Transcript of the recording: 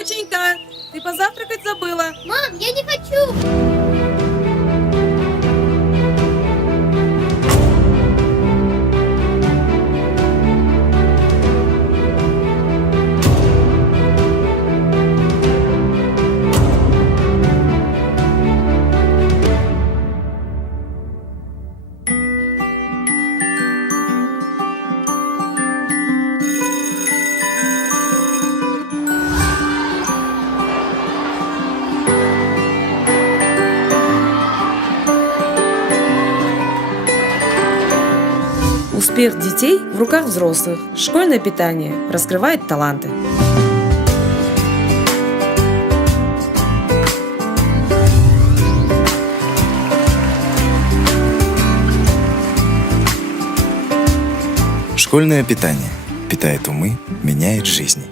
Доченька, ты позавтракать забыла. Мам, я не хочу! Успех детей в руках взрослых. Школьное питание раскрывает таланты. Школьное питание питает умы, меняет жизни.